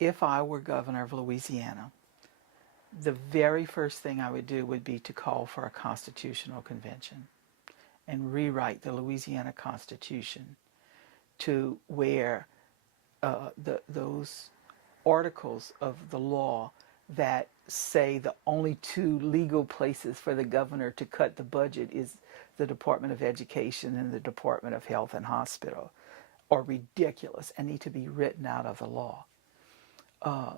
If I were governor of Louisiana, the very first thing I would do would be to call for a constitutional convention and rewrite the Louisiana Constitution to where those articles of the law that say the only two legal places for the governor to cut the budget is the Department of Education and the Department of Health and Hospital are ridiculous and need to be written out of the law. Uh,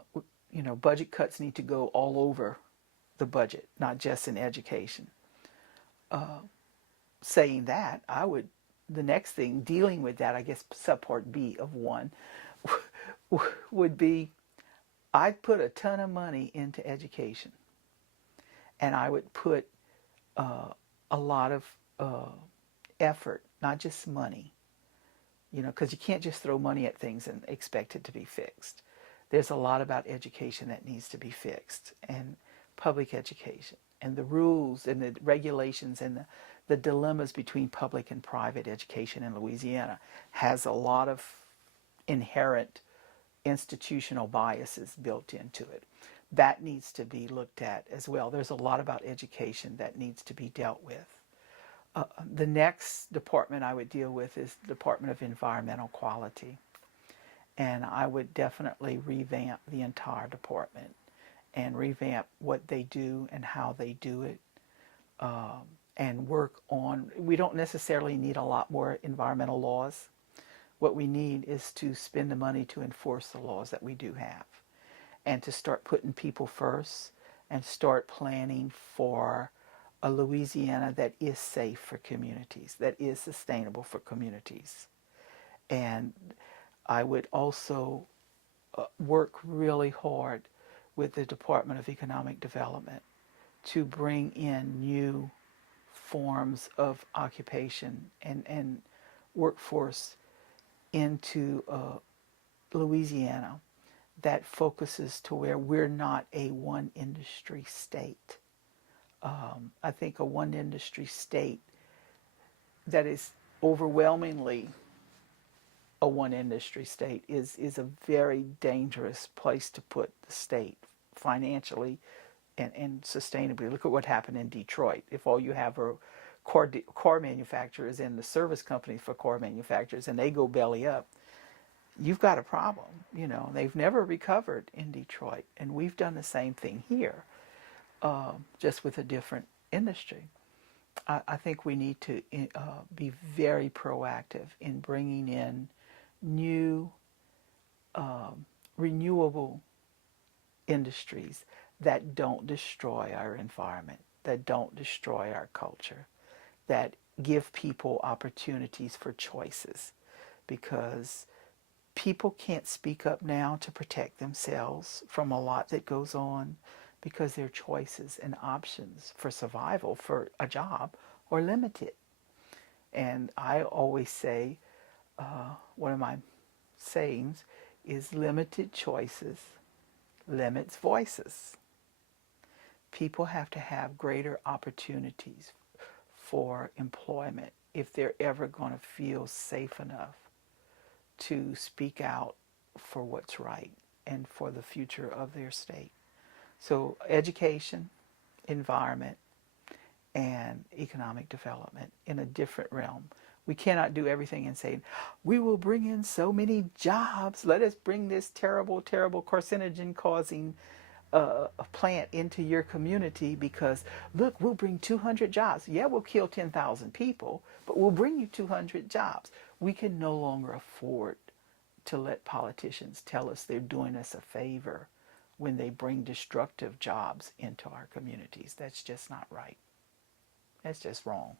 Budget cuts need to go all over the budget, not just in education. Saying that, the next thing dealing with that, I guess subpart B of one, would be I'd put a ton of money into education, and I would put a lot of effort, not just money, because you can't just throw money at things and expect it to be fixed. There's a lot about education that needs to be fixed, and public education, and the rules and the regulations and the dilemmas between public and private education in Louisiana has a lot of inherent institutional biases built into it. That needs to be looked at as well. There's a lot about education that needs to be dealt with. The next department I would deal with is the Department of Environmental Quality. And I would definitely revamp the entire department and revamp what they do and how they do it, and work on, we don't necessarily need a lot more environmental laws. What we need is to spend the money to enforce the laws that we do have and to start putting people first and start planning for a Louisiana that is safe for communities, that is sustainable for communities. And I would also work really hard with the Department of Economic Development to bring in new forms of occupation and workforce into Louisiana that focuses to where we're not a one industry state. I think a one industry state that is overwhelmingly a one industry state is a very dangerous place to put the state financially and sustainably. Look at what happened in Detroit. If all you have are car manufacturers and the service companies for car manufacturers and they go belly up, you've got a problem. They've never recovered in Detroit, and we've done the same thing here, just with a different industry. I think we need to be very proactive in bringing in new renewable industries that don't destroy our environment, that don't destroy our culture, that give people opportunities for choices, because people can't speak up now to protect themselves from a lot that goes on because their choices and options for survival for a job are limited. And I always say, one of my sayings is limited choices limits voices. People have to have greater opportunities for employment if they're ever going to feel safe enough to speak out for what's right and for the future of their state. So education, environment, and economic development in a different realm. We cannot do everything and say, we will bring in so many jobs. Let us bring this terrible, terrible carcinogen causing a plant into your community because, look, we'll bring 200 jobs. Yeah, we'll kill 10,000 people, but we'll bring you 200 jobs. We can no longer afford to let politicians tell us they're doing us a favor when they bring destructive jobs into our communities. That's just not right. That's just wrong.